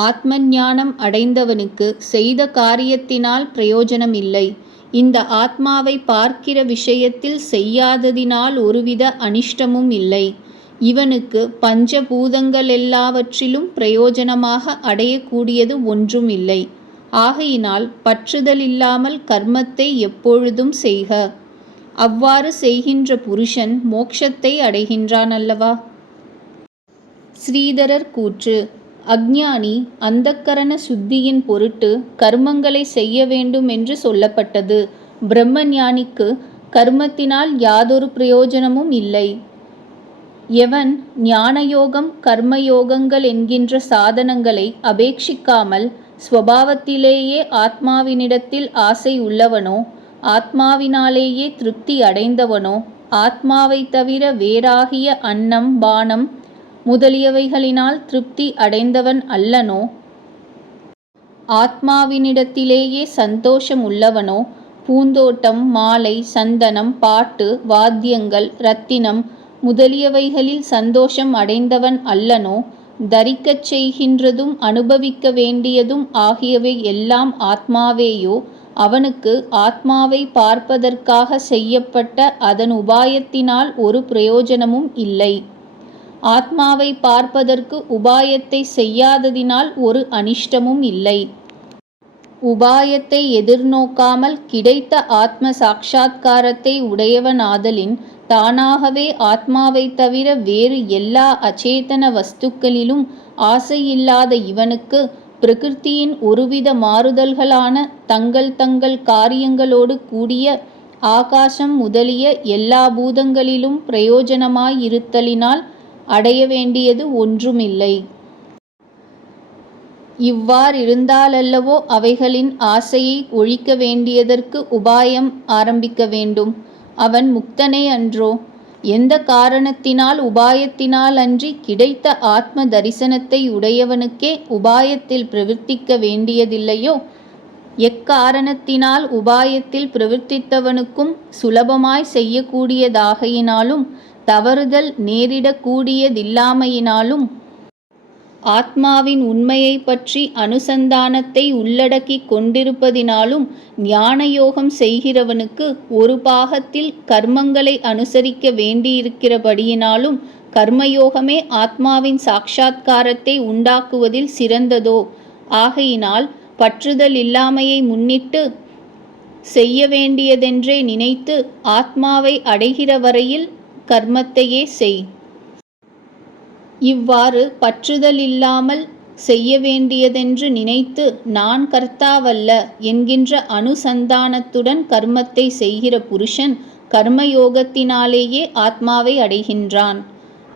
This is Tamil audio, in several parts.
ஆத்ம ஞானம் அடைந்தவனுக்கு செய்த காரியத்தினால் பிரயோஜனம் இல்லை. இந்த ஆத்மாவை பார்க்கிற விஷயத்தில் செய்யாததினால் ஒருவித அனிஷ்டமும் இல்லை. இவனுக்கு பஞ்சபூதங்களெல்லாவற்றிலும் பிரயோஜனமாக அடையக்கூடியது ஒன்றும் இல்லை. ஆகையினால் பற்றுதலில்லாமல் கர்மத்தை எப்பொழுதும் செய்க. அவ்வாறு செய்கின்ற புருஷன் மோட்சத்தை அடைகின்றான் அல்லவா? ஸ்ரீதரர் கூற்று. அஞ்ஞானி அந்தக்கரண சுத்தியின் பொருட்டு கர்மங்களை செய்ய வேண்டும் என்று சொல்லப்பட்டது. பிரம்ம ஞானிக்கு கர்மத்தினால் யாதொரு பிரயோஜனமும் இல்லை. எவன் ஞானயோகம் கர்மயோகங்கள் என்கின்ற சாதனங்களை அபேட்சிக்காமல் ஸ்வபாவத்திலேயே ஆத்மாவினிடத்தில் ஆசை உள்ளவனோ, ஆத்மாவினாலேயே திருப்தி அடைந்தவனோ, ஆத்மாவை தவிர வேறாகிய அன்னம் பானம் முதலியவைகளினால் திருப்தி அடைந்தவன் அல்லனோ, ஆத்மாவினிடத்திலேயே சந்தோஷம் உள்ளவனோ, பூந்தோட்டம் மாலை சந்தனம் பாட்டு வாத்தியங்கள் இரத்தினம் முதலியவைகளில் சந்தோஷம் அடைந்தவன் அல்லனோ, தரிக்கச் செய்கின்றதும் அனுபவிக்க வேண்டியதும் ஆகியவை எல்லாம் ஆத்மாவேயோ, அவனுக்கு ஆத்மாவை பார்ப்பதற்காக செய்யப்பட்ட அதன் உபாயத்தினால் ஒரு பிரயோஜனமும் இல்லை. ஆத்மாவை பார்ப்பதற்கு உபாயத்தை செய்யாததினால் ஒரு அனிஷ்டமும் இல்லை. உபாயத்தை எதிர்நோக்காமல் கிடைத்த ஆத்ம சாட்சா்காரத்தை உடையவனாதலின் தானாகவே ஆத்மாவை தவிர வேறு எல்லா அச்சேதன வஸ்துக்களிலும் ஆசையில்லாத இவனுக்கு பிரகிருதியின் ஒருவித மாறுதல்களான தங்கள் காரியங்களோடு கூடிய ஆகாசம் முதலிய எல்லா பூதங்களிலும் பிரயோஜனமாயிருத்தலினால் அடைய வேண்டியது ஒன்றுமில்லை. இவ்வாறிருந்தாலல்லவோ அவைகளின் ஆசையை ஒழிக்க வேண்டியதற்கு உபாயம் ஆரம்பிக்க வேண்டும். அவன் முக்தனே அன்றோ? எந்த காரணத்தினால் உபாயத்தினால் அன்றி கிடைத்த ஆத்ம தரிசனத்தை உடையவனுக்கே உபாயத்தில் பிரவர்த்திக்க வேண்டியதில்லையோ, எக்காரணத்தினால் உபாயத்தில் பிரவர்த்தித்தவனுக்கும் சுலபமாய் செய்யக்கூடியதாகையினாலும் தவறுதல் நேரிடக்கூடியதில்லாமையினாலும் ஆத்மாவின் உண்மையை பற்றி அனுசந்தானத்தை உள்ளடக்கி கொண்டிருப்பதினாலும் ஞானயோகம் செய்கிறவனுக்கு ஒரு பாகத்தில் கர்மங்களை அனுசரிக்க வேண்டியிருக்கிறபடியினாலும் கர்மயோகமே ஆத்மாவின் சாட்சா்காரத்தை உண்டாக்குவதில் சிறந்ததோ. ஆகையினால் பற்றுதல் இல்லாமையை முன்னிட்டு செய்ய வேண்டியதென்றே நினைத்து ஆத்மாவை அடைகிற வரையில் கர்மத்தையே செய். இவ்வாறு பற்றுதலில்லாமல் செய்ய வேண்டியதென்று நினைத்து நான் கர்த்தாவல்ல என்கின்ற அனுசந்தானத்துடன் கர்மத்தை செய்கிற புருஷன் கர்மயோகத்தினாலேயே ஆத்மாவை அடைகின்றான்.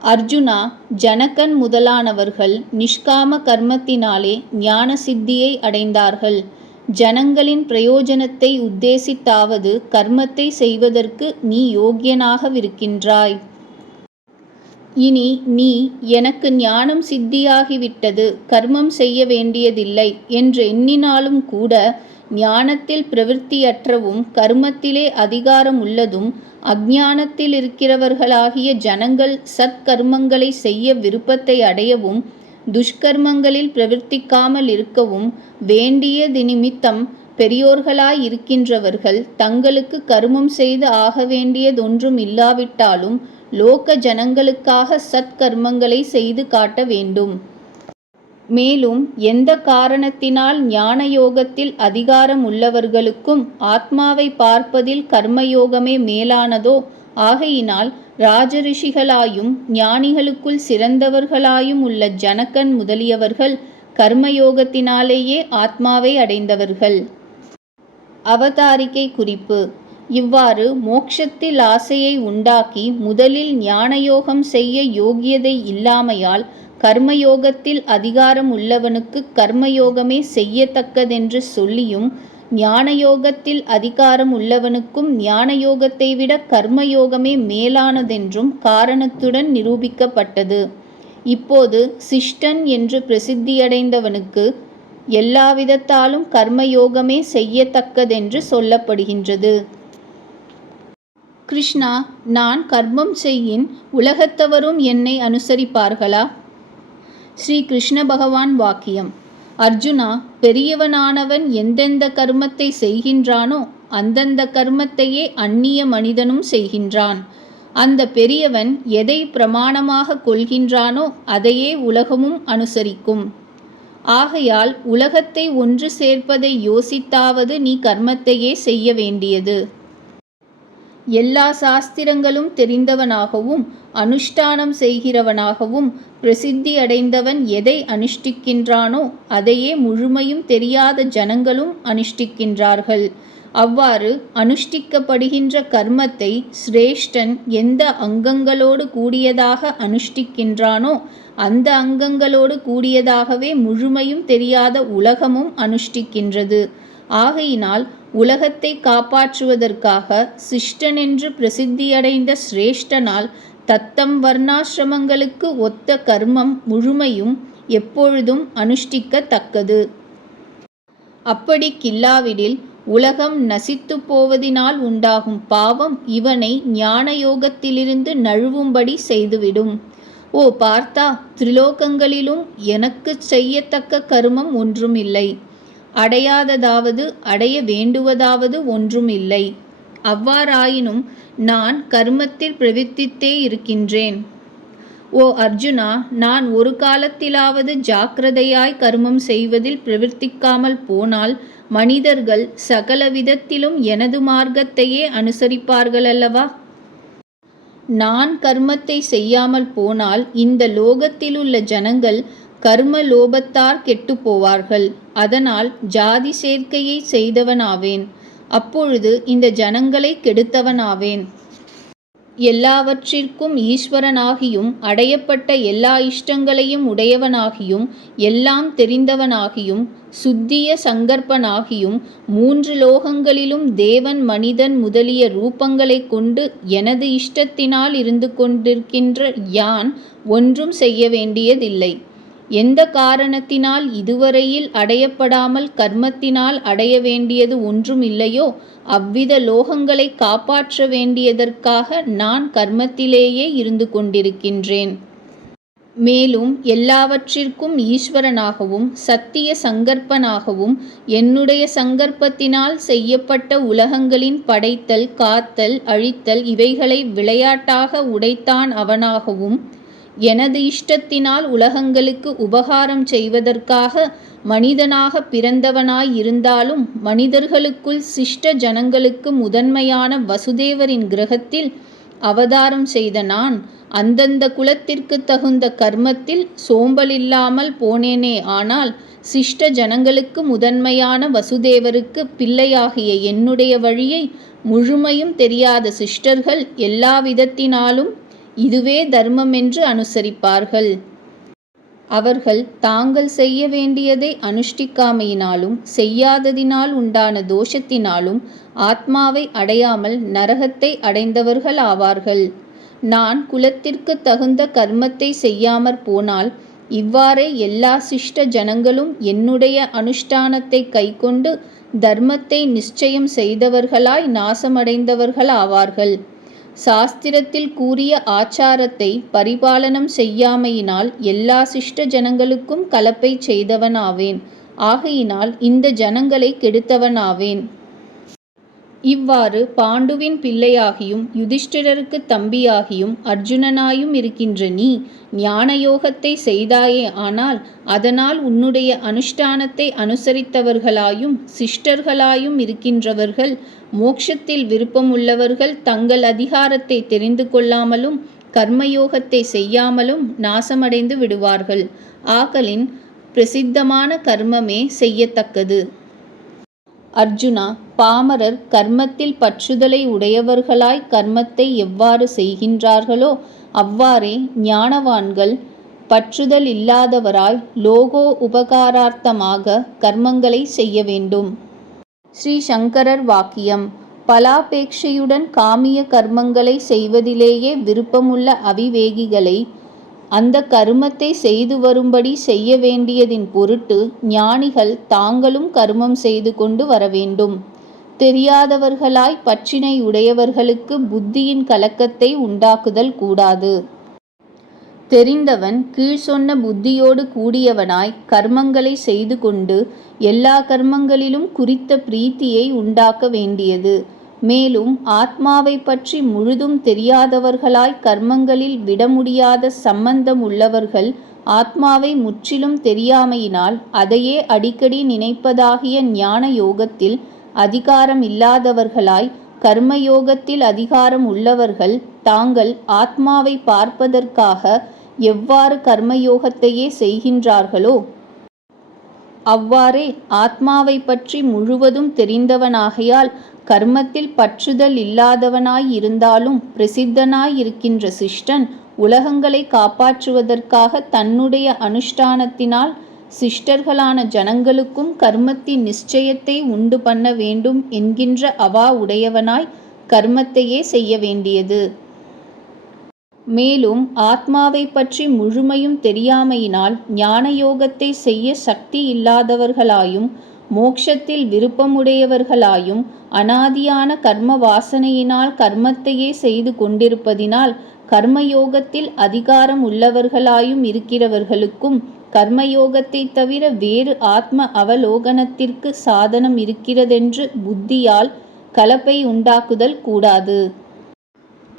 அர்ஜுனா, ஜனகன் முதலானவர்கள் நிஷ்காம கர்மத்தினாலே ஞான சித்தியை அடைந்தார்கள். ஜனங்களின் பிரயோஜனத்தை உத்தேசித்தாவது கர்மத்தை செய்வதற்கு நீ யோக்கியனாகவிருக்கின்றாய். இனி நீ எனக்கு ஞானம் சித்தியாகிவிட்டது, கர்மம் செய்ய வேண்டியதில்லை என்று எண்ணினாலும் கூட ஞானத்தில் பிரவிற்த்தியற்றவும் கர்மத்திலே அதிகாரம் உள்ளதும் அஞ்ஞானத்தில் இருக்கிறவர்களாகிய ஜனங்கள் சத்கர்மங்களை செய்ய விருப்பத்தை அடையவும் துஷ்கர்மங்களில் பிரவர்த்திக்காமல் இருக்கவும் வேண்டியது நிமித்தம் பெரியோர்களாய் இருக்கின்றவர்கள் தங்களுக்கு கர்மம் செய்து ஆக வேண்டியதொன்றும் இல்லாவிட்டாலும் லோக ஜனங்களுக்காக சத்கர்மங்களை செய்து காட்ட வேண்டும். மேலும் எந்த காரணத்தினால் ஞானயோகத்தில் அதிகாரம் உள்ளவர்களுக்கும் ஆத்மாவை பார்ப்பதில் கர்மயோகமே மேலானதோ, ஆகையினால் ராஜரிஷிகளாயும் ஞானிகளுக்குள் சிறந்தவர்களாயும் உள்ள ஜனகன் முதலியவர்கள் கர்மயோகத்தினாலேயே ஆத்மாவை அடைந்தவர்கள். அவதாரிகை குறிப்பு. இவ்வாறு மோட்சத்தில் ஆசையை உண்டாக்கி முதலில் ஞானயோகம் செய்ய யோகியதை இல்லாமையால் கர்மயோகத்தில் அதிகாரம் உள்ளவனுக்கு கர்மயோகமே செய்யத்தக்கதென்று சொல்லியும் ஞானயோகத்தில் அதிகாரம் உள்ளவனுக்கும் ஞானயோகத்தை விட கர்மயோகமே மேலானதென்றும் காரணத்துடன் நிரூபிக்கப்பட்டது. இப்போது சிஷ்டன் என்று பிரசித்தியடைந்தவனுக்கு எல்லாவிதத்தாலும் கர்மயோகமே செய்யத்தக்கதென்று சொல்லப்படுகின்றது. கிருஷ்ணா, நான் கர்மம் செய்யின் உலகத்தவரும் என்னை அனுசரிப்பார்களா? ஸ்ரீ கிருஷ்ண பகவான் வாக்கியம். அர்ஜுனா, பெரியவனானவன் எந்தெந்த கர்மத்தை செய்கின்றானோ அந்தந்த கர்மத்தையே அந்நிய மனிதனும் செய்கின்றான். அந்த பெரியவன் எதை பிரமாணமாக கொள்கின்றானோ அதையே உலகமும் அனுசரிக்கும். ஆகையால் உலகத்தை ஒன்று சேர்ப்பதை யோசித்தாவது நீ கர்மத்தையே செய்ய வேண்டியது. எல்லா சாஸ்திரங்களும் தெரிந்தவனாகவும் அனுஷ்டானம் செய்கிறவனாகவும் பிரசித்தி அடைந்தவன் எதை அனுஷ்டிக்கின்றானோ அதையே முழுமையும் தெரியாத ஜனங்களும் அனுஷ்டிக்கின்றார்கள். அவ்வாறு அனுஷ்டிக்கப்படுகின்ற கர்மத்தை சிரேஷ்டன் எந்த அங்கங்களோடு கூடியதாக அனுஷ்டிக்கின்றானோ அந்த அங்கங்களோடு கூடியதாகவே முழுமையும் தெரியாத உலகமும் அனுஷ்டிக்கின்றது. ஆகையினால் உலகத்தை காப்பாற்றுவதற்காக சிஷ்டனென்று பிரசித்தியடைந்த சிரேஷ்டனால் தத்தம் வர்ணாசிரமங்களுக்கு ஒத்த கர்மம் முழுமையும் எப்பொழுதும் அனுஷ்டிக்கத்தக்கது. அப்படிக்கில்லாவிடில் உலகம் நசித்து போவதினால் உண்டாகும் பாவம் இவனை ஞான யோகத்திலிருந்து நழுவும்படி செய்துவிடும். ஓ பார்த்தா, திரிலோகங்களிலும் எனக்கு செய்யத்தக்க கர்மம் ஒன்றுமில்லை, அடையாததாவது அடைய வேண்டுவதாவது ஒன்றும் இல்லை. அவ்வாறாயினும் நான் கர்மத்தில் பிரவர்த்தித்தே இருக்கின்றேன். ஓ அர்ஜுனா, நான் ஒரு காலத்திலாவது ஜாக்கிரதையாய் கர்மம் செய்வதில் பிரவர்த்திக்காமல் போனால் மனிதர்கள் சகல விதத்திலும் எனது மார்க்கத்தையே அனுசரிப்பார்கள் அல்லவா? நான் கர்மத்தை செய்யாமல் போனால் இந்த லோகத்திலுள்ள ஜனங்கள் கர்ம லோபத்தார் கெட்டு போவார்கள். அதனால் ஜாதி சேர்க்கையை செய்தவனாவேன். அப்பொழுது இந்த ஜனங்களை கெடுத்தவனாவேன். எல்லாவற்றிற்கும் ஈஸ்வரனாகியும் அடையப்பட்ட எல்லா இஷ்டங்களையும் உடையவனாகியும் எல்லாம் தெரிந்தவனாகியும் சுத்திய சங்கற்பனாகியும் 3 லோகங்களிலும் தேவன் மனிதன் முதலிய ரூபங்களை கொண்டு எனது இஷ்டத்தினால் இருந்து கொண்டிருக்கின்ற யான் ஒன்றும் செய்ய வேண்டியதில்லை. எந்த காரணத்தினால் இதுவரையில் அடையப்படாமல் கர்மத்தினால் அடைய வேண்டியது ஒன்றும் இல்லையோ அவ்வித லோகங்களை காப்பாற்ற வேண்டியதற்காக நான் கர்மத்திலேயே இருந்து கொண்டிருக்கின்றேன். மேலும் எல்லாவற்றிற்கும் ஈஸ்வரனாகவும் சத்திய சங்கற்பனாகவும் என்னுடைய சங்கற்பத்தினால் செய்யப்பட்ட உலகங்களின் படைத்தல், காத்தல், அழித்தல் இவைகளை விளையாட்டாக உடைத்தான் அவனாகவும் எனது இஷ்டத்தினால் உலகங்களுக்கு உபகாரம் செய்வதற்காக மனிதனாக பிறந்தவனாய் இருந்தாலும் மனிதர்களுக்குள் சிஷ்ட ஜனங்களுக்கு முதன்மையான வசுதேவரின் கிரகத்தில் அவதாரம் செய்த நான் அந்தந்த குலத்திற்கு தகுந்த கர்மத்தில் சோம்பலில்லாமல் போனேனே. ஆனால் சிஷ்ட ஜனங்களுக்கு முதன்மையான வசுதேவருக்கு பிள்ளையாகிய என்னுடைய வழியை முழுமையும் தெரியாத சிஷ்டர்கள் எல்லா விதத்தினாலும் இதுவே தர்மம் என்று அனுசரிப்பார்கள். அவர்கள் தாங்கள் செய்ய வேண்டியதை அனுஷ்டிக்காமையினாலும் செய்யாததினால் உண்டான தோஷத்தினாலும் ஆத்மாவை அடையாமல் நரகத்தை அடைந்தவர்கள் ஆவார்கள். நான் குலத்திற்கு தகுந்த கர்மத்தை செய்யாமற் போனால் இவ்வாறே எல்லா சிஷ்ட ஜனங்களும் என்னுடைய அனுஷ்டானத்தை கைக்கொண்டு தர்மத்தை நிச்சயம் செய்தவர்களாய் நாசமடைந்தவர்கள் ஆவார்கள். சாஸ்திரத்தில் கூறிய ஆச்சாரத்தை பரிபாலனம் செய்யாமையினால் எல்லா சிஷ்ட ஜனங்களுக்கும் கலப்பை செய்தவனாவேன். ஆகையினால் இந்த ஜனங்களை கெடுத்தவனாவேன். இவ்வாறு பாண்டுவின் பிள்ளையாகியும் யுதிஷ்டிரருக்கு தம்பியாகியும் அர்ஜுனனாயும் இருக்கின்ற நீ ஞானயோகத்தை செய்தாயே. ஆனால் அதனால் உன்னுடைய அனுஷ்டானத்தை அனுசரித்தவர்களாயும் சிஷ்டர்களாயும் இருக்கின்றவர்கள் மோட்சத்தில் விருப்பமுள்ளவர்கள் தங்கள் அதிகாரத்தை தெரிந்து கொள்ளாமலும் கர்மயோகத்தை செய்யாமலும் நாசமடைந்து விடுவார்கள். ஆகலின் பிரசித்தமான கர்மமே செய்யத்தக்கது. அர்ஜுனா, பாமரர் கர்மத்தில் பற்றுதலை உடையவர்களாய் கர்மத்தை எவ்வாறு செய்கின்றார்களோ அவ்வாறே ஞானவான்கள் பற்றுதல் இல்லாதவராய் லோகோ உபகாரார்த்தமாக கர்மங்களை செய்ய வேண்டும். ஸ்ரீ சங்கரர் வாக்கியம். பலாபேட்சையுடன் காமிய கர்மங்களை செய்வதிலேயே விருப்பமுள்ள அவிவேகிகளை அந்த கர்மத்தை செய்து வரும்படி செய்ய வேண்டியதின் பொருட்டு ஞானிகள் தாங்களும் கர்மம் செய்து கொண்டு வரவேண்டும். தெரியாதவர்களாய் பற்றினை உடையவர்களுக்கு புத்தியின் கலக்கத்தை உண்டாக்குதல் கூடாது. தெரிந்தவன் கீழ் சொன்ன புத்தியோடு கூடியவனாய் கர்மங்களை செய்து கொண்டு எல்லா கர்மங்களிலும் குறித்த பிரீத்தியை உண்டாக்க வேண்டியது. மேலும் ஆத்மாவை பற்றி முழுதும் தெரியாதவர்களாய் கர்மங்களில் விட முடியாத சம்பந்தம் உள்ளவர்கள் ஆத்மாவை முற்றிலும் தெரியாமையினால் அதையே அடிக்கடி நினைப்பதாகிய ஞான யோகத்தில் அதிகாரம் இல்லாதவர்களாய் கர்மயோகத்தில் அதிகாரம் உள்ளவர்கள் தாங்கள் ஆத்மாவை பார்ப்பதற்காக எவ்வாறு கர்மயோகத்தையே செய்கின்றார்களோ அவ்வாறே ஆத்மாவை பற்றி முழுவதும் தெரிந்தவனாகையால் கர்மத்தில் பற்றுதல் இல்லாதவனாய் இருந்தாலும் பிரசித்தனாய் இருக்கின்ற சிஷ்டன் உலகங்களை காப்பாற்றுவதற்காக தன்னுடைய அனுஷ்டானத்தினால் சிஷ்டர்களான ஜனங்களுக்கும் கர்மத்தின் நிச்சயத்தை உண்டு பண்ண வேண்டும் என்கின்ற அவா உடையவனாய் கர்மத்தையே செய்ய வேண்டியது. மேலும் ஆத்மாவை பற்றி முழுமையும் தெரியாமையினால் ஞானயோகத்தை செய்ய சக்தி இல்லாதவர்களாயும் மோட்சத்தில் விருப்பமுடையவர்களாயும் அனாதியான கர்ம வாசனையினால் கர்மத்தையே செய்து கொண்டிருப்பதினால் கர்மயோகத்தில் அதிகாரம் உள்ளவர்களாயும் இருக்கிறவர்களுக்கும் கர்மயோகத்தை தவிர வேறு ஆத்ம அவலோகனத்திற்கு சாதனம் இருக்கிறதென்று புத்தியால் கலப்பை உண்டாக்குதல் கூடாது.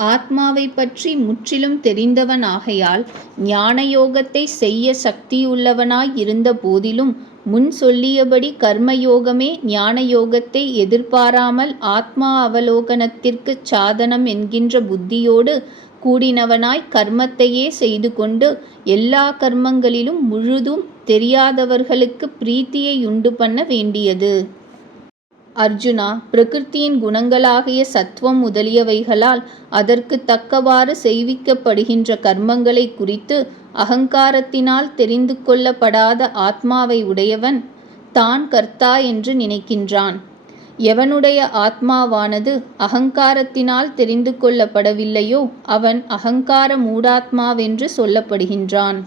ஆத்மாவை பற்றி முற்றிலும் தெரிந்தவன் ஆகையால் ஞானயோகத்தை செய்ய சக்தியுள்ளவனாய் இருந்த போதிலும் முன் சொல்லியபடி கர்மயோகமே ஞானயோகத்தை எதிர்பாராமல் ஆத்மா அவலோகனத்திற்கு சாதனம் என்கின்ற புத்தியோடு கூடினவனாய் கர்மத்தையே செய்து கொண்டு எல்லா கர்மங்களிலும் முழுதும் தெரியாதவர்களுக்கு பிரீத்தியை உண்டு பண்ண வேண்டியது. அர்ஜுனா, பிரகிருத்தியின் குணங்களாகிய சத்துவம் முதலியவைகளால் அதற்கு தக்கவாறு செய்விக்கப்படுகின்ற கர்மங்களை குறித்து அகங்காரத்தினால் தெரிந்து கொள்ளப்படாத ஆத்மாவை உடையவன் தான் கர்த்தா என்று நினைக்கின்றான். எவனுடைய ஆத்மாவானது அகங்காரத்தினால் தெரிந்து கொள்ளப்படவில்லையோ அவன் அகங்கார மூடாத்மாவென்று சொல்லப்படுகின்றான்.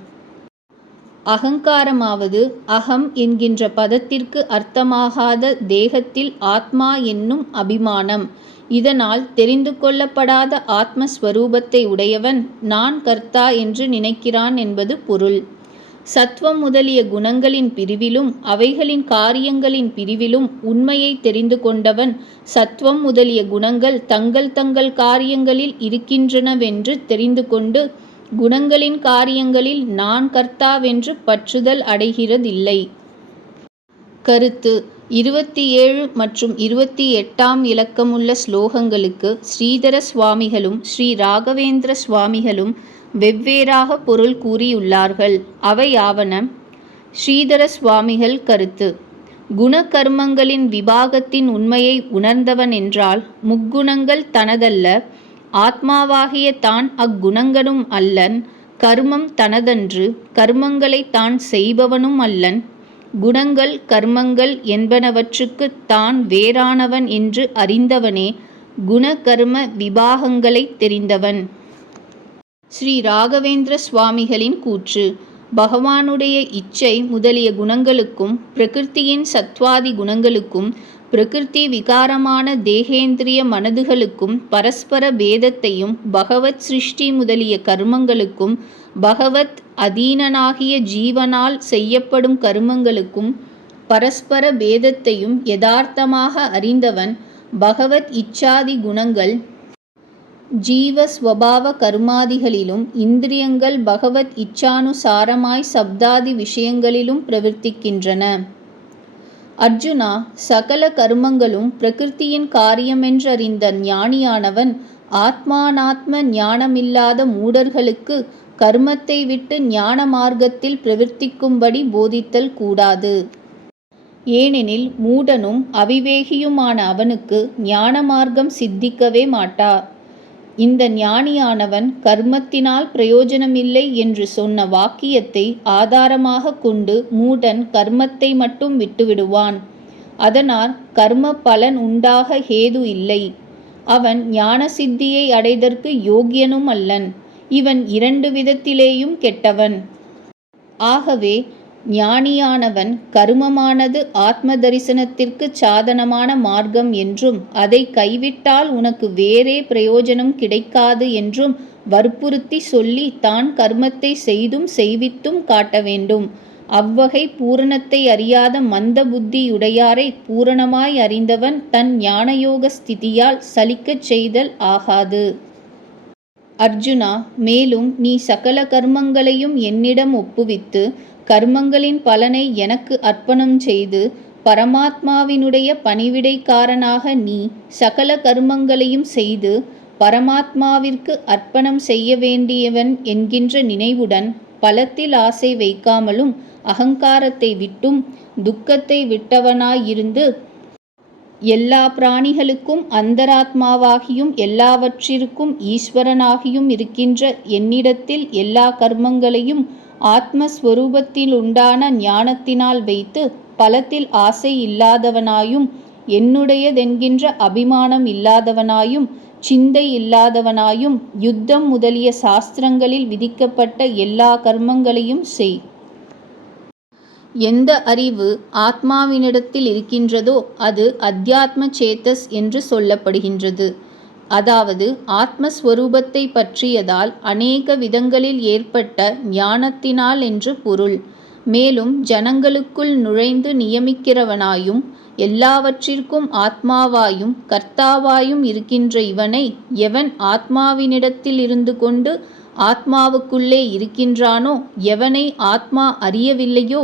அகங்காரமாவது அகம் என்கின்ற பதத்திற்கு அர்த்தமாகாத தேகத்தில் ஆத்மா என்னும் அபிமானம். இதனால் தெரிந்து கொள்ளப்படாத ஆத்மஸ்வரூபத்தை உடையவன் நான் கர்த்தா என்று நினைக்கிறான் என்பது பொருள். சத்துவம் முதலிய குணங்களின் பிரிவிலும் அவைகளின் காரியங்களின் பிரிவிலும் உண்மையை தெரிந்து கொண்டவன் சத்துவம் முதலிய குணங்கள் தங்கள் தங்கள் காரியங்களில் இருக்கின்றனவென்று தெரிந்து கொண்டு குணங்களின் காரியங்களில் நான் கர்த்தாவென்று பற்றுதல் அடைகிறதில்லை. கருத்து 27 மற்றும் 28 இலக்கமுள்ள ஸ்லோகங்களுக்கு ஸ்ரீதர சுவாமிகளும் ஸ்ரீ ராகவேந்திர சுவாமிகளும் வெவ்வேறாக பொருள் கூறியுள்ளார்கள். அவையாவன: ஸ்ரீதர சுவாமிகள் கருத்து: குணகர்மங்களின் விபாகத்தின் உண்மையை உணர்ந்தவன் என்றால் முக்குணங்கள் தனதல்ல, ஆத்மாவாகிய தான் அக்குணங்களும் அல்லன், கர்மம் தனதன்று, கர்மங்களை தான் செய்பவனும் அல்லன், குணங்கள் கர்மங்கள் என்பனவற்றுக்கு தான் வேறானவன் என்று அறிந்தவனே குணகர்ம விபாகங்களை தெரிந்தவன். ஸ்ரீ ராகவேந்திர சுவாமிகளின் கூற்று: பகவானுடைய இச்சை முதலிய குணங்களுக்கும் பிரகிருத்தியின் சத்வாதி குணங்களுக்கும் பிரகிருதி விகாரமான தேகேந்திரிய மனதுகளுக்கும் பரஸ்பர பேதத்தையும் பகவத் சிருஷ்டி முதலிய கர்மங்களுக்கும் பகவத் அதீனனாகிய ஜீவனால் செய்யப்படும் கர்மங்களுக்கும் பரஸ்பர பேதத்தையும் யதார்த்தமாக அறிந்தவன் பகவத் இச்சாதி குணங்கள் ஜீவஸ்வபாவ கர்மாதிகளிலும் இந்திரியங்கள் பகவத் இச்சானுசாரமாய் சப்தாதி விஷயங்களிலும் பிரவர்த்திக்கின்றன. அர்ஜுனா, சகல கர்மங்களும் பிரகிருத்தியின் காரியமென்றறிந்த ஞானியானவன் ஆத்மானாத்ம ஞானமில்லாத மூடர்களுக்கு கர்மத்தை விட்டு ஞான மார்க்கத்தில் பிரவர்த்திக்கும்படி போதித்தல் கூடாது. ஏனெனில் மூடனும் அவிவேகியுமான அவனுக்கு ஞான மார்க்கம் சித்திக்கவே மாட்டா. இந்த ஞானியானவன் கர்மத்தினால் பிரயோஜனமில்லை என்று சொன்ன வாக்கியத்தை ஆதாரமாக கொண்டு மூடன் கர்மத்தை மட்டும் விட்டுவிடுவான். அதனால் கர்ம பலன் உண்டாக ஹேது இல்லை. அவன் ஞான சித்தியை அடைதற்கு யோக்கியனும் அல்லன். இவன் 2 விதத்திலேயும் கெட்டவன். ஆகவே ஞானியானவன் கர்மமானது ஆத்ம தரிசனத்திற்கு சாதனமான மார்க்கம் என்றும் அதை கைவிட்டால் உனக்கு வேறே பிரயோஜனம் கிடைக்காது என்றும் வற்புறுத்தி சொல்லி தான் கர்மத்தை செய்தும் செய்வித்தும் காட்ட வேண்டும். அவ்வகை பூரணத்தை அறியாத மந்த புத்தியுடையாரை பூரணமாய் அறிந்தவன் தன் ஞானயோக ஸ்திதியால் சலிக்கச் செய்தல் ஆகாது. அர்ஜுனா, மேலும் நீ சகல கர்மங்களையும் என்னிடம் ஒப்புவித்து கர்மங்களின் பலனை எனக்கு அர்ப்பணம் செய்து பரமாத்மாவினுடைய பணிவிடைக்காரனாக நீ சகல கர்மங்களையும் செய்து பரமாத்மாவிற்கு அர்ப்பணம் செய்ய வேண்டியவன் என்கின்ற நினைவுடன் பலத்தில் ஆசை வைக்காமலும் அகங்காரத்தை விட்டும் துக்கத்தை விட்டவனாயிருந்து எல்லா பிராணிகளுக்கும் அந்தராத்மாவாகியும் எல்லாவற்றிற்கும் ஈஸ்வரனாகியும் இருக்கின்ற என்னிடத்தில் எல்லா கர்மங்களையும் ஆத்மஸ்வரூபத்தில் உண்டான ஞானத்தினால் வைத்து பலத்தில் ஆசை இல்லாதவனாயும் என்னுடையதென்கின்ற அபிமானம் இல்லாதவனாயும் சிந்தை இல்லாதவனாயும் யுத்தம் முதலிய சாஸ்திரங்களில் விதிக்கப்பட்ட எல்லா கர்மங்களையும் செய். எந்த அறிவு ஆத்மாவினிடத்தில் இருக்கின்றதோ அது அத்தியாத்ம சேத்தஸ் என்று சொல்லப்படுகின்றது. அதாவது ஆத்மஸ்வரூபத்தை பற்றியதால் அநேக விதங்களில் ஏற்பட்ட ஞானத்தினால் என்று பொருள். மேலும் ஜனங்களுக்குள் நுழைந்து நியமிக்கிறவனாயும் எல்லாவற்றிற்கும் ஆத்மாவாயும் கர்த்தாவாயும் இருக்கின்ற இவனை எவன் ஆத்மாவினிடத்தில் இருந்து கொண்டு ஆத்மாவுக்குள்ளே இருக்கின்றானோ, எவனை ஆத்மா அறியவில்லையோ,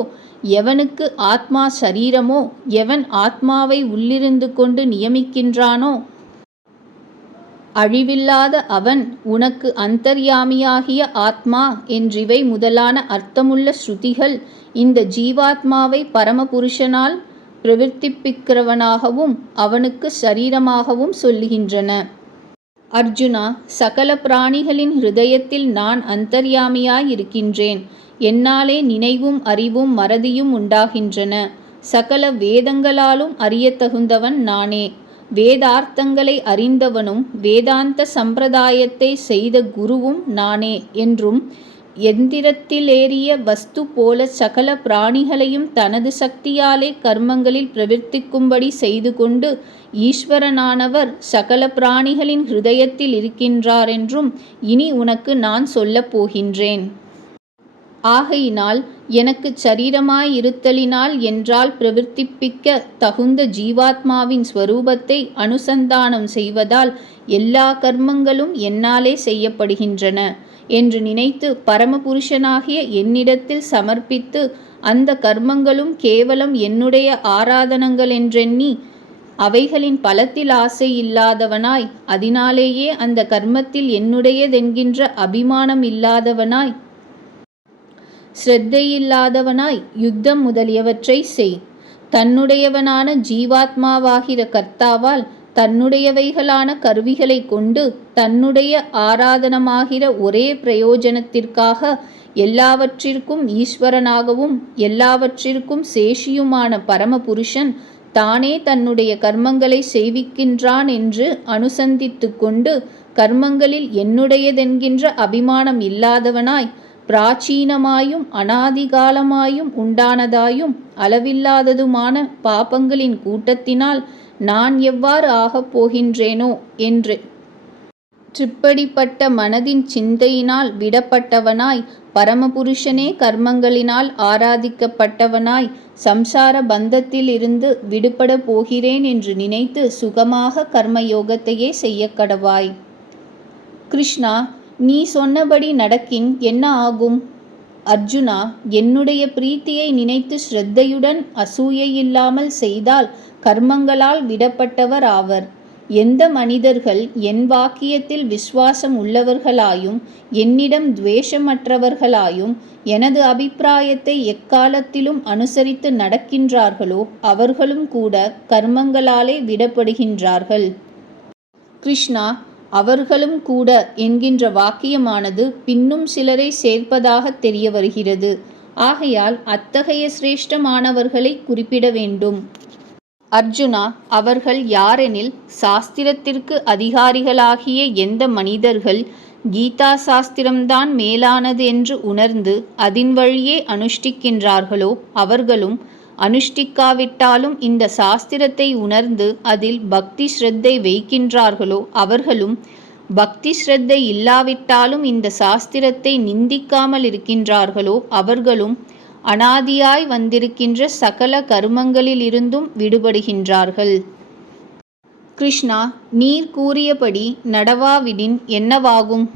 எவனுக்கு ஆத்மா சரீரமோ, எவன் ஆத்மாவை உள்ளிருந்து கொண்டு நியமிக்கின்றானோ, அழிவில்லாத அவன் உனக்கு அந்தர்யாமியாகிய ஆத்மா என்றிவை முதலான அர்த்தமுள்ள ஸ்ருதிகள் இந்த ஜீவாத்மாவை பரமபுருஷனால் பிரவர்த்திப்பிக்கிறவனாகவும் அவனுக்கு சரீரமாகவும் சொல்லுகின்றன. அர்ஜுனா, சகல பிராணிகளின் ஹிருதயத்தில் நான் அந்தர்யாமியாய் இருக்கின்றேன். என்னாலே நினைவும் அறிவும் மறதியும் உண்டாகின்றன. சகல வேதங்களாலும் அறியத்தகுந்தவன் நானே. வேதார்த்தங்களை அறிந்தவனும் வேதாந்த சம்பிரதாயத்தை செய்த குருவும் நானே என்றும் எந்திரத்திலேறிய வஸ்து போல சகல பிராணிகளையும் தனது சக்தியாலே கர்மங்களில் பிரவர்த்திக்கும்படி செய்து கொண்டு ஈஸ்வரனானவர் சகல பிராணிகளின் ஹிருதயத்தில் இருக்கின்றார் என்றும் இனி உனக்கு நான் சொல்லப் போகின்றேன். ஆகையினால் எனக்கு சரீரமாயிருத்தலினால் என்றால் பிரவர்த்திப்பிக்க தகுந்த ஜீவாத்மாவின் ஸ்வரூபத்தை அனுசந்தானம் செய்வதால் எல்லா கர்மங்களும் என்னாலே செய்யப்படுகின்றன என்று நினைத்து பரமபுருஷனாகிய என்னிடத்தில் சமர்ப்பித்து அந்த கர்மங்களும் கேவலம் என்னுடைய ஆராதனங்களென்றெண்ணி அவைகளின் பலத்தில் ஆசை இல்லாதவனாய் அதனாலேயே அந்த கர்மத்தில் என்னுடையதென்கின்ற அபிமானம் இல்லாதவனாய் ஸ்ரத்தையில்லாதவனாய் யுத்தம் முதலியவற்றை செய். தன்னுடையவனான ஜீவாத்மாவாகிற கர்த்தாவால் தன்னுடையவைகளான கருவிகளை கொண்டு தன்னுடைய ஆராதனமாகிற ஒரே பிரயோஜனத்திற்காக எல்லாவற்றிற்கும் ஈஸ்வரனாகவும் எல்லாவற்றிற்கும் சேஷியுமான பரமபுருஷன் தானே தன்னுடைய கர்மங்களை செய்விக்கின்றான் என்று அனுசந்தித்து கொண்டு கர்மங்களில் என்னுடையதென்கின்ற அபிமானம் இல்லாதவனாய் பிராச்சீனமாயும் அனாதிகாலமாயும் உண்டானதாயும் அளவில்லாததுமான பாபங்களின் கூட்டத்தினால் நான் எவ்வாறு ஆகப் போகின்றேனோ என்று இப்படிப்பட்ட மனதின் சிந்தையினால் விடப்பட்டவனாய் பரமபுருஷனே கர்மங்களினால் ஆராதிக்கப்பட்டவனாய் சம்சார பந்தத்தில் இருந்து விடுபட போகிறேன் என்று நினைத்து சுகமாக கர்மயோகத்தையே செய்ய கடவாய். கிருஷ்ணா, நீ சொன்னபடி நடக்கின் என்ன ஆகும்? அர்ஜுனா, என்னுடைய பிரீத்தியை நினைத்து ஸ்ரத்தையுடன் அசூயை இல்லாமல் செய்தால் கர்மங்களால் விடப்பட்டவர் ஆவர். எந்த மனிதர்கள் என் வாக்கியத்தில் விசுவாசம் உள்ளவர்களாயும் என்னிடம் துவேஷமற்றவர்களாயும் எனது அபிப்பிராயத்தை எக்காலத்திலும் அனுசரித்து நடக்கின்றார்களோ அவர்களும் கூட கர்மங்களாலே விடப்படுகின்றார்கள். கிருஷ்ணா, அவர்களும் கூட என்கின்ற வாக்கியமானது பின்னும் சிலரை சேர்ப்பதாக தெரிய வருகிறது. ஆகையால் அத்தகைய சிரேஷ்டமானவர்களை குறிப்பிட வேண்டும். அர்ஜுனா, அவர்கள் யாரெனில் சாஸ்திரத்திற்கு அதிகாரிகளாகிய எந்த மனிதர்கள் கீதா சாஸ்திரம்தான் மேலானது என்று உணர்ந்து அதின் வழியே அனுஷ்டிக்கின்றார்களோ அவர்களும், அனுஷ்டிக்காவிட்டாலும் இந்த சாஸ்திரத்தை உணர்ந்து அதில் பக்தி ஸ்ரத்தை வைக்கின்றார்களோ அவர்களும், பக்தி ஸ்ரத்தை இல்லாவிட்டாலும் இந்த சாஸ்திரத்தை நிந்திக்காமல் இருக்கின்றார்களோ அவர்களும் அனாதியாய் வந்திருக்கின்ற சகல கர்மங்களிலிருந்தும் விடுபடுகின்றார்கள். கிருஷ்ணா, நீர் கூறியபடி நடவாவிடின் என்னவாகும்?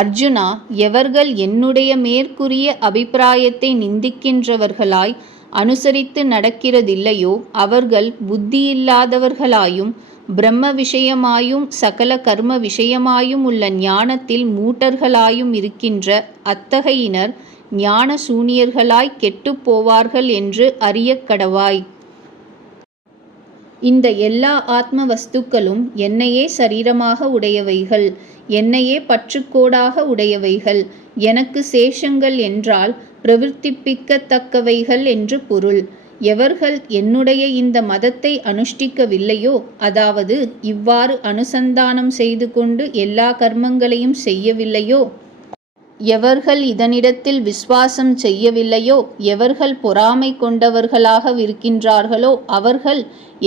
அர்ஜுனா, எவர்கள் என்னுடைய மேற்கூறிய அபிப்பிராயத்தை நிந்திக்கின்றவர்களாய் அனுசரித்து நடக்கிறதில்லையோ அவர்கள் புத்தியில்லாதவர்களாயும் பிரம்ம விஷயமாயும் சகல கர்ம விஷயமாயும் உள்ள ஞானத்தில் மூட்டர்களாயும் இருக்கின்ற அத்தகையினர் ஞான சூனியர்களாய் கெட்டுப் போவார்கள் என்று அறியக் கடவாய். இந்த எல்லா ஆத்ம வஸ்துக்களும் என்னையே சரீரமாக உடையவைகள், என்னையே பற்றுக்கோடாக உடையவைகள். எனக்கு சேஷங்கள் என்றால் பிரவர்த்திப்பிக்கத்தக்கவைகள் என்று பொருள். எவர்கள் என்னுடைய இந்த மதத்தை அனுஷ்டிக்கவில்லையோ, அதாவது இவ்வாறு அனுசந்தானம் செய்து கொண்டு எல்லா கர்மங்களையும் செய்யவில்லையோ, எவர்கள் இதனிடத்தில் விசுவாசம் செய்யவில்லையோ, எவர்கள் பொறாமை கொண்டவர்களாகவிருக்கின்றார்களோ அவர்கள்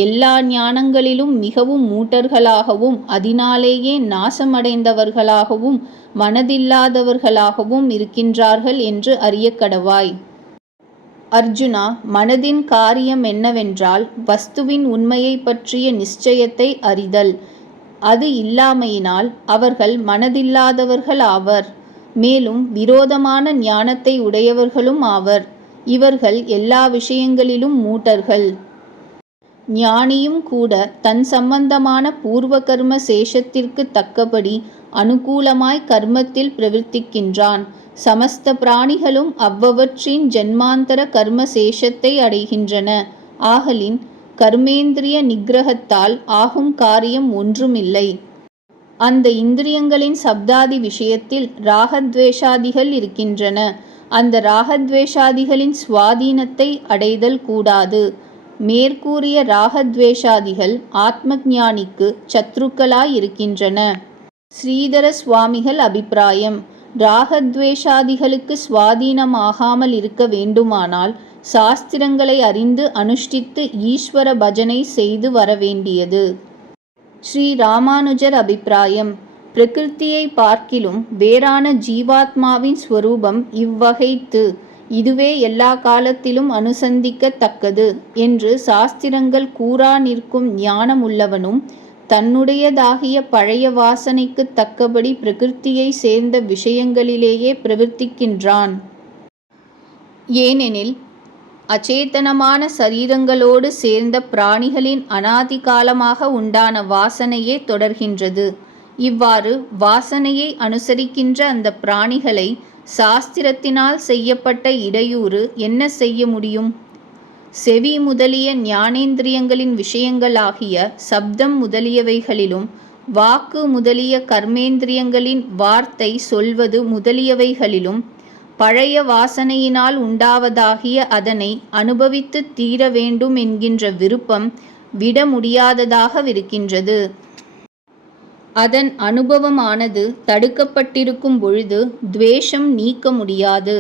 எல்லா ஞானங்களிலும் மிகவும் மூட்டர்களாகவும் அதனாலேயே நாசமடைந்தவர்களாகவும் மனதில்லாதவர்களாகவும் இருக்கின்றார்கள் என்று அறியக்கடவாய். அர்ஜுனா, மனதின் காரியம் என்னவென்றால் வஸ்துவின் உண்மையை பற்றிய நிச்சயத்தை அறிதல். அது இல்லாமையினால் அவர்கள் மனதில்லாதவர்கள் ஆவர். மேலும் விரோதமான ஞானத்தை உடையவர்களும் ஆவர். இவர்கள் எல்லா விஷயங்களிலும் மூட்டர்கள். ஞானியும் கூட தன் சம்பந்தமான பூர்வ கர்ம சேஷத்திற்கு தக்கபடி அனுகூலமாய் கர்மத்தில் பிரவர்த்திக்கின்றான். சமஸ்த பிராணிகளும் அவ்வவற்றின் ஜன்மாந்தர கர்ம சேஷத்தை அடைகின்றன. ஆகலின் கர்மேந்திரிய நிக்கிரகத்தால் ஆகும் காரியம் ஒன்றுமில்லை. அந்த இந்திரியங்களின் சப்தாதி விஷயத்தில் ராகத்வேஷாதிகள் இருக்கின்றன. அந்த ராகத்வேஷாதிகளின் சுவாதீனத்தை அடைதல் கூடாது. மேற்கூறிய ராகத்வேஷாதிகள் ஆத்ம ஞானிக்கு சத்ருக்களாய் இருக்கின்றன. ஸ்ரீதர சுவாமிகள் அபிப்பிராயம்: ராகத்வேஷாதிகளுக்கு சுவாதீனமாகாமல் இருக்க வேண்டுமானால் சாஸ்திரங்களை அறிந்து அனுஷ்டித்து ஈஸ்வர பஜனை செய்து வரவேண்டியது. ஸ்ரீ ராமானுஜர் அபிப்பிராயம்: பிரகிருத்தியை பார்க்கிலும் வேறான ஜீவாத்மாவின் ஸ்வரூபம் இவ்வகைத்து, இதுவே எல்லா காலத்திலும் அனுசந்திக்கத்தக்கது என்று சாஸ்திரங்கள் கூறா நிற்கும் ஞானம் உள்ளவனும் தன்னுடையதாகிய பழைய வாசனைக்கு தக்கபடி பிரகிருத்தியை சேர்ந்த விஷயங்களிலேயே பிரவர்த்திக்கின்றான். ஏனெனில் அச்சேதனமான சரீரங்களோடு சேர்ந்த பிராணிகளின் அனாதி காலமாக உண்டான வாசனையே தொடர்கின்றது. இவ்வாறு வாசனையை அனுசரிக்கின்ற அந்த பிராணிகளை சாஸ்திரத்தினால் செய்யப்பட்ட இடையூறு என்ன செய்ய முடியும்? செவி முதலிய ஞானேந்திரியங்களின் விஷயங்களாகிய சப்தம் முதலியவைகளிலும் வாக்கு முதலிய கர்மேந்திரியங்களின் வார்த்தை சொல்வது முதலியவைகளிலும் பழைய வாசனையினால் உண்டாவதாகிய அதனை அனுபவித்து தீர வேண்டும் என்கின்ற விருப்பம் விட முடியாததாகவிருக்கின்றது. அதன் அனுபவமானது தடுக்கப்பட்டிருக்கும் பொழுது துவேஷம் நீக்க முடியாது.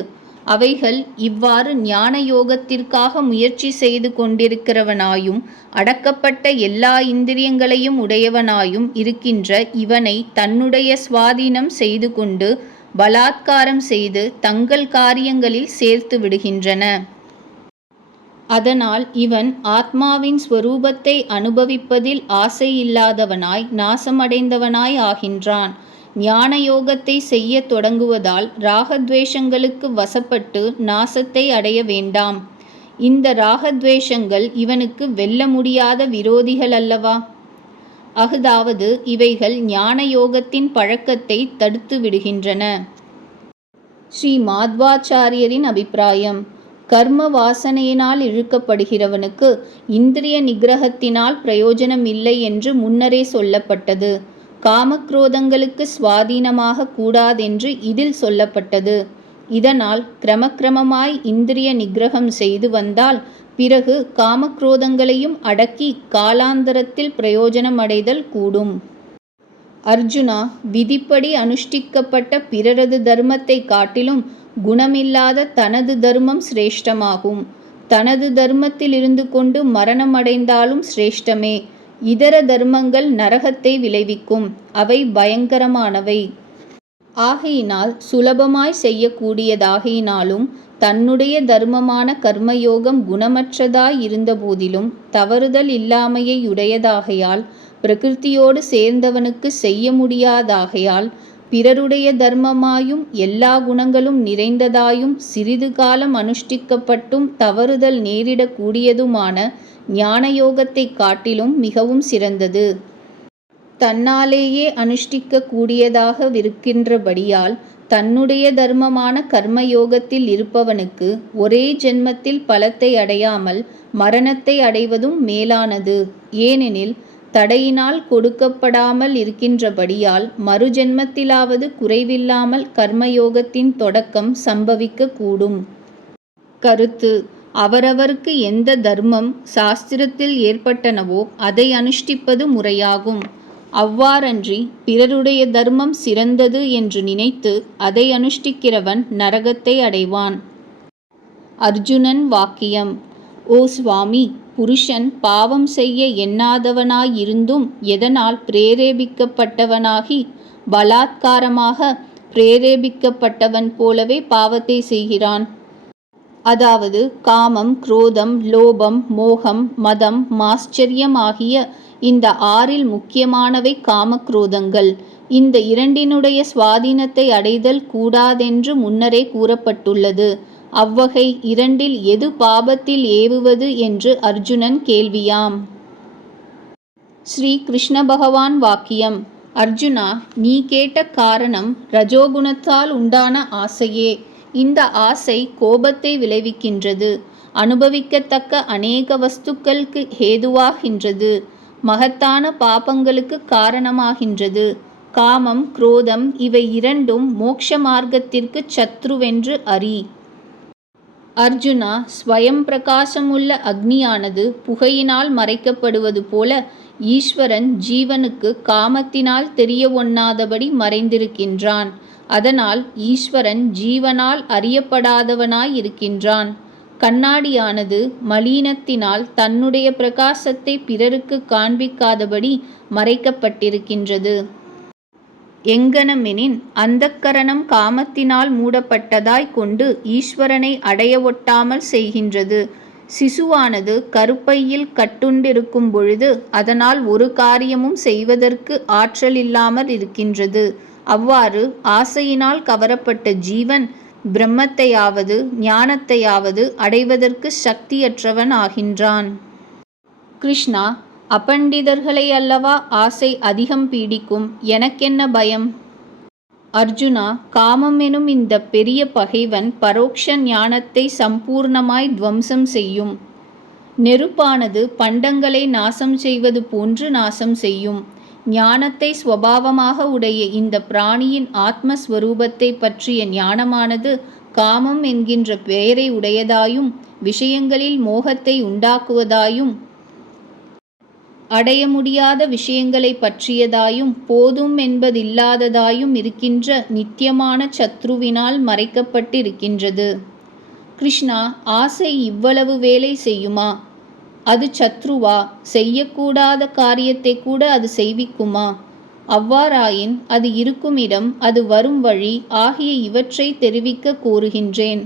அவைகள் இவ்வாறு ஞான யோகத்திற்காக முயற்சி செய்து கொண்டிருக்கிறவனாயும் அடக்கப்பட்ட எல்லா இந்திரியங்களையும் உடையவனாயும் இருக்கின்ற இவனை தன்னுடைய சுவாதீனம் செய்து கொண்டு பலாத்காரம் செய்து தங்கள் காரியங்களில் சேர்த்து விடுகின்றன. அதனால் இவன் ஆத்மாவின் ஸ்வரூபத்தை அனுபவிப்பதில் ஆசையில்லாதவனாய் நாசமடைந்தவனாய் ஆகின்றான். ஞான யோகத்தை செய்ய தொடங்குவதால் ராகத்வேஷங்களுக்கு வசப்பட்டு நாசத்தை அடைய வேண்டாம். இந்த ராகத்வேஷங்கள் இவனுக்கு வெல்ல முடியாத விரோதிகள் அல்லவா? அஃதாவது இவைகள் ஞான யோகத்தின் பழக்கத்தை தடுத்து விடுகின்றன. ஸ்ரீ மாத்வாச்சாரியரின் அபிப்பிராயம்: கர்ம வாசனையினால் இழுக்கப்படுகிறவனுக்கு இந்திரிய நிகிரகத்தினால் பிரயோஜனம் இல்லை என்று முன்னரே சொல்லப்பட்டது. காமக்ரோதங்களுக்கு சுவாதீனமாக கூடாதென்று இதில் சொல்லப்பட்டது. இதனால் கிரமக்கிரமமாய் இந்திரிய நிகிரகம் செய்து வந்தால் பிறகு காமக்ரோதங்களையும் அடக்கி காலாந்தரத்தில் பிரயோஜனம் அடைதல் கூடும். அர்ஜுனா, விதிப்படி அனுஷ்டிக்கப்பட்ட பிறரது தர்மத்தை காட்டிலும் குணமில்லாத தனது தர்மம் சிரேஷ்டமாகும். தனது தர்மத்தில் இருந்து கொண்டு மரணம் அடைந்தாலும் சிரேஷ்டமே. இதர தர்மங்கள் நரகத்தை விளைவிக்கும். அவை பயங்கரமானவை. ஆகையினால் சுலபமாய் செய்யக்கூடியதாகையினாலும் தன்னுடைய தர்மமான கர்மயோகம் குணமற்றதாய் இருந்தபோதிலும் தவறுதல் இல்லாமையை உடையதாகையால் பிரகிருத்தியோடு சேர்ந்தவனுக்கு செய்ய முடியாதாகையால் பிறருடைய தர்மமாயும் எல்லா குணங்களும் நிறைந்ததாயும் சிறிது காலம் அனுஷ்டிக்கப்பட்டும் தவறுதல் நேரிடக்கூடியதுமான ஞானயோகத்தை காட்டிலும் மிகவும் சிறந்தது. தன்னாலேயே அனுஷ்டிக்க கூடியதாகவிருக்கின்றபடியால் தன்னுடைய தர்மமான கர்மயோகத்தில் இருப்பவனுக்கு ஒரே ஜென்மத்தில் பலத்தை அடையாமல் மரணத்தை அடைவதும் மேலானது. ஏனெனில் தடையினால் கொடுக்கப்படாமல் இருக்கின்றபடியால் மறுஜென்மத்திலாவது குறைவில்லாமல் கர்மயோகத்தின் தொடக்கம் சம்பவிக்க கூடும். கருத்து: அவரவருக்கு எந்த தர்மம் சாஸ்திரத்தில் ஏற்பட்டனவோ அதை அனுஷ்டிப்பது முறையாகும். அவ்வாறன்றி பிறருடைய தர்மம் சிறந்தது என்று நினைத்து அதை அனுஷ்டிக்கிறவன் நரகத்தை அடைவான். அர்ஜுனன் வாக்கியம்: ஓ சுவாமி, புருஷன் பாவம் செய்ய எண்ணாதவனாயிருந்தும் எதனால் பிரேரேபிக்கப்பட்டவனாகி பலாத்காரமாக பிரேரேபிக்கப்பட்டவன் போலவே பாவத்தை செய்கிறான். அதாவது காமம், குரோதம், லோபம், மோகம், மதம், மாச்சரியம் ஆகிய இந்த 6 முக்கியமானவை காமக்ரோதங்கள். இந்த இரண்டினுடைய சுவாதீனத்தை அடைதல் கூடாதென்று முன்னரே கூறப்பட்டுள்ளது. அவ்வகை இரண்டில் எது பாபத்தில் ஏவுவது என்று அர்ஜுனன் கேள்வியாம். ஸ்ரீ கிருஷ்ண பகவான் வாக்கியம்: அர்ஜுனா, நீ கேட்ட காரணம் ரஜோகுணத்தால் உண்டான ஆசையே. இந்த ஆசை கோபத்தை விளைவிக்கின்றது. அனுபவிக்கத்தக்க அநேக வஸ்துக்களுக்கு ஹேதுவாகின்றது. மகத்தான பாபங்களுக்கு காரணமாகின்றது. காமம், குரோதம் இவை இரண்டும் மோட்ச மார்க்கத்திற்கு சத்ருவென்று அறி. அர்ஜுனா, ஸ்வயம் பிரகாசமுள்ள அக்னியானது புகையினால் மறைக்கப்படுவது போல ஈஸ்வரன் ஜீவனுக்கு காமத்தினால் தெரிய ஒண்ணாதபடி மறைந்திருக்கின்றான். அதனால் ஈஸ்வரன் ஜீவனால் அறியப்படாதவனாய் இருக்கின்றான். கண்ணாடியானது மலீனத்தினால் தன்னுடைய பிரகாசத்தை பிறருக்கு காண்பிக்காதபடி மறைக்கப்பட்டிருக்கின்றது. எங்கனமெனின் அந்தக்கரணம் காமத்தினால் மூடப்பட்டதாய் கொண்டு ஈஸ்வரனை அடைய ஒட்டாமல் செய்கின்றது. சிசுவானது கருப்பையில் கட்டுண்டிருக்கும் பொழுது அதனால் ஒரு காரியமும் செய்வதற்கு ஆற்றல் இல்லாமல் இருக்கின்றது. அவ்வாறு ஆசையினால் கவரப்பட்ட ஜீவன் பிரம்மத்தையாவது ஞானத்தையாவது அடைவதற்கு சக்தியற்றவன் ஆகின்றான். கிருஷ்ணா, அபண்டிதர்களை அல்லவா ஆசை அதிகம் பீடிக்கும். எனக்கென்ன பயம்? அர்ஜுனா, காமம் எனும் இந்த பெரிய பகைவன் பரோக்ஷ ஞானத்தை சம்பூர்ணமாய் துவம்சம் செய்யும். நெருப்பானது பண்டங்களை நாசம் செய்வது போன்று நாசம் செய்யும். ஞானத்தை ஸ்வபாவமாக உடைய இந்த பிராணியின் ஆத்மஸ்வரூபத்தை பற்றிய ஞானமானது காமம் என்கின்ற பெயரை உடையதாயும் விஷயங்களில் மோகத்தை உண்டாக்குவதாயும் அடைய முடியாத விஷயங்களை பற்றியதாயும் போதும் என்பதில்லாததாயும் இருக்கின்ற நித்தியமான சத்ருவினால் மறைக்கப்பட்டிருக்கின்றது. கிருஷ்ணா, ஆசை இவ்வளவு வேலை செய்யுமா? அது சத்ருவா? செய்யக்கூடாத காரியத்தை கூட அது செய்விக்குமா? அவ்வாறாயின் அது இருக்குமிடம், அது வரும் வழி ஆகிய இவற்றை தெரிவிக்க கோருகின்றேன்.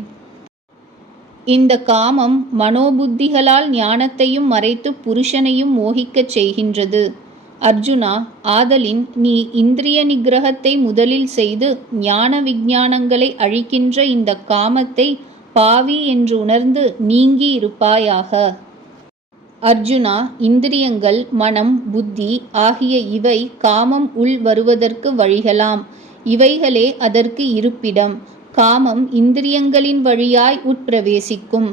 இந்த காமம் மனோபுத்திகளால் ஞானத்தையும் மறைத்து புருஷனையும் மோகிக்கச் செய்கின்றது. அர்ஜுனா, ஆதலின் நீ இந்திரிய நிகிரகத்தை முதலில் செய்து ஞான விஞ்ஞானங்களை அழிக்கின்ற இந்த காமத்தை பாவி என்று உணர்ந்து நீங்கி இருப்பாயாக. அர்ஜுனா, இந்திரியங்கள், மனம், புத்தி ஆகிய இவை காமம் உள் வருவதற்கு வழிகளாம். இவைகளே அதற்கு இருப்பிடம். காமம் இந்திரியங்களின் வழியாய் உட்பிரவேசிக்கும்.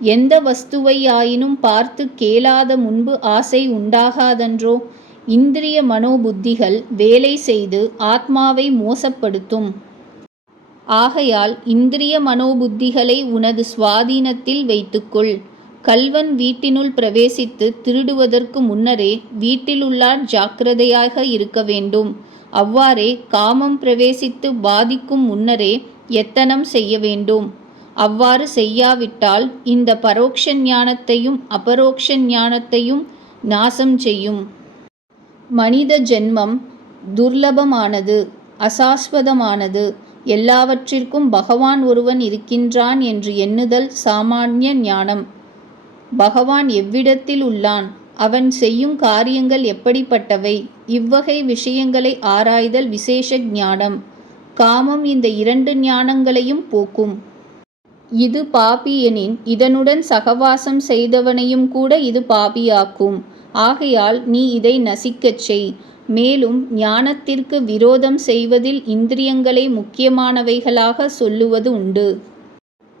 எந்த வஸ்துவையாயினும் பார்த்து கேளாத முன்பு ஆசை உண்டாகாதன்றோ? இந்திரிய மனோபுத்திகள் வேலை செய்து ஆத்மாவை மோசப்படுத்தும். ஆகையால் இந்திரிய மனோபுத்திகளை உனது சுவாதீனத்தில் வைத்துக்கொள். கள்வன் வீட்டினுள் பிரவேசித்து திருடுவதற்கு முன்னரே வீட்டிலுள்ளார் ஜாக்கிரதையாக இருக்க வேண்டும். அவ்வாறே காமம் பிரவேசித்து பாதிக்கும் முன்னரே எத்தனம் செய்ய வேண்டும். அவ்வாறு செய்யாவிட்டால் இந்த பரோக்ஷ ஞானத்தையும் அபரோக்ஷ ஞானத்தையும் நாசம் செய்யும். மனித ஜென்மம் துர்லபமானது, அசாஸ்வதமானது. எல்லாவற்றிற்கும் பகவான் ஒருவன் இருக்கின்றான் என்று எண்ணுதல் சாமானிய ஞானம். பகவான் எவ்விடத்தில் உள்ளான், அவன் செய்யும் காரியங்கள் எப்படிப்பட்டவை, இவ்வகை விஷயங்களை ஆராய்தல் விசேஷ ஞானம். காமம் இந்த 2 ஞானங்களையும் போக்கும். இது பாபி எனின் இதனுடன் சகவாசம் செய்தவனையும் கூட இது பாபியாக்கும். ஆகையால் நீ இதை நசிக்கச் செய். மேலும் ஞானத்திற்கு விரோதம் செய்வதில் இந்திரியங்களை முக்கியமானவைகளாக சொல்லுவது உண்டு.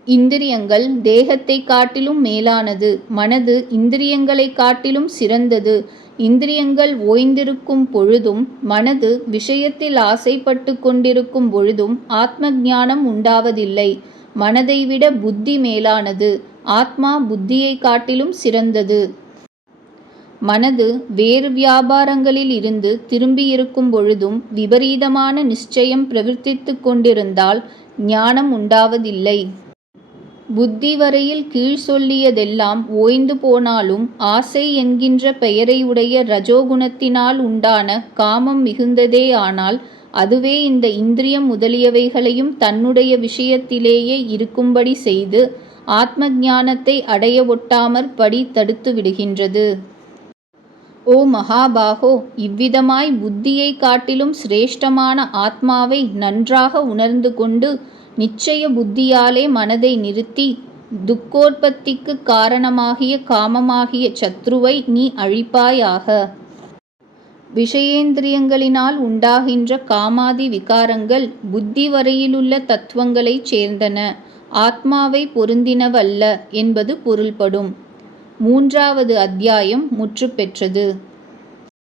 இந்திரியங்கள் தேகத்தை காட்டிலும் மேலானது, மனது இந்திரியங்களை காட்டிலும் சிறந்தது. இந்திரியங்கள் ஓய்ந்திருக்கும் பொழுதும் மனது விஷயத்தில் ஆசைப்பட்டு கொண்டிருக்கும் பொழுதும் ஆத்ம ஞானம் உண்டாவதில்லை. மனதை விட புத்தி மேலானது, ஆத்மா புத்தியை காட்டிலும் சிறந்தது. மனது வேறு வியாபாரங்களில் இருந்து திரும்பியிருக்கும் பொழுதும் விபரீதமான நிச்சயம் பிரவர்த்தித்து கொண்டிருந்தால் ஞானம் உண்டாவதில்லை. புத்தி வரையில் கீழ் சொல்லியதெல்லாம் ஓய்ந்து போனாலும் ஆசை என்கின்ற பெயரை உடைய ரஜோகுணத்தினால் உண்டான காமம் மிகுந்ததே. ஆனால் அதுவே இந்த இந்திரியம் முதலியவைகளையும் தன்னுடைய விஷயத்திலேயே இருக்கும்படி செய்து ஆத்ம ஞானத்தை அடைய ஒட்டாமற் படி தடுத்து விடுகின்றது. ஓ மகாபாகோ, இவ்விதமாய் புத்தியை காட்டிலும் சிரேஷ்டமான ஆத்மாவை நன்றாக உணர்ந்து கொண்டு நிச்சய புத்தியாலே மனதை நிறுத்தி துக்கோற்பத்திக்கு காரணமாகிய காமமாகிய சத்ருவை நீ அழிப்பாயாக. விஷயேந்திரியங்களினால் உண்டாகின்ற காமாதி விகாரங்கள் புத்தி வரையிலுள்ள தத்துவங்களைச் சேர்ந்தன, ஆத்மாவை பொருந்தினவல்ல என்பது பொருள்படும். 3வது அத்தியாயம் முற்று பெற்றது.